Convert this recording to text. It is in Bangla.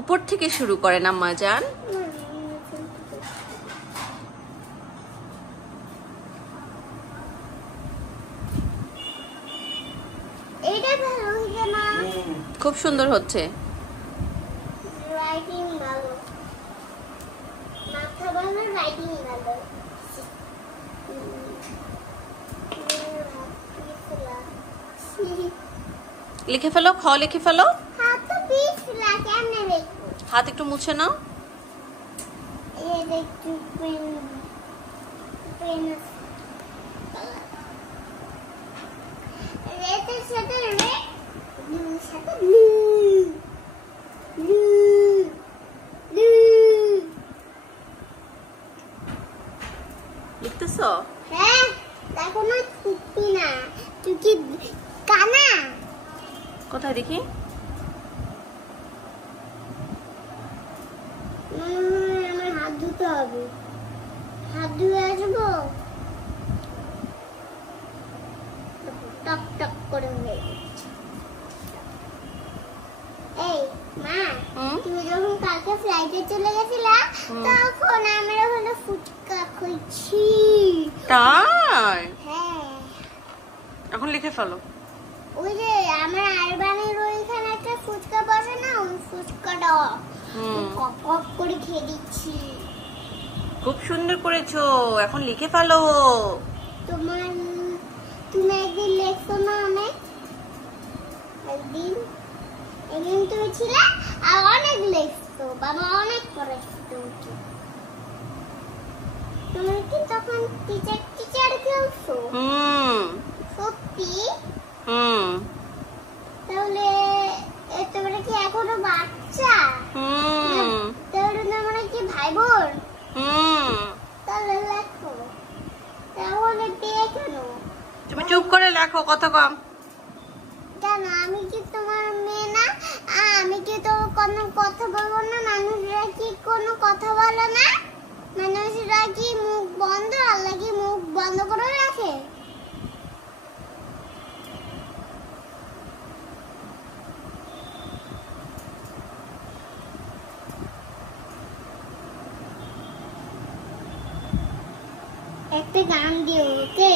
উপর থেকে শুরু করেন আম্মা জান। খুব সুন্দর হচ্ছে। লিখে ফেলো, খ লিখে ফেলো। হাত একটু মুছে নাও। লিখতেছো? হ্যাঁ, দেখো না তুই না, তুই কি কানা? কোথায় দেখি? আমার হাত ধুতে হবে, হাত ধুয়ে আসবো। টক টক করে হয়ে গেছে। এই মা, তুমি যখন কালকে ফ্লাইটে চলে গেছিলা তখন আমরা ওখানে ফুচকা খাইছি। তাই? হ্যাঁ। এখন লিখে ফেলো। ওই যে আমার আরবানের ওইখানে একটা ফুচকা বসে না, ওই ফুচকাটা কপ কপ করে খেয়ে দিচ্ছি। খুব সুন্দর করেছো, এখন লিখে ফেলো। তুমি একদিন লেখছো না অনেক, একদিন তুমি ছিলে আর অনেক লেখছো, বাবা অনেক পড়াইছো তোমাকে। তুমি কি তখন টিচার খেলছো? সত্যি? তাহলে তোমরা কি এখনো বাচ্চা? তাহলে তোমরা কি ভাই বোন? তাহলে লেখো, তাহলে পেয়ে কেন? তুমি চুপ করে লেখো, কথা কম। কেন, আমি কি তোমার মেয়ে না? আমি কি তো কোনো কথা বলবো না? মানুষরা কি কোনো কথা বলে না? মানুষরা কি মুখ বন্ধ, আল্লাহ কি মুখ বন্ধ করে রাখে? একটা গান দিও, ওকে?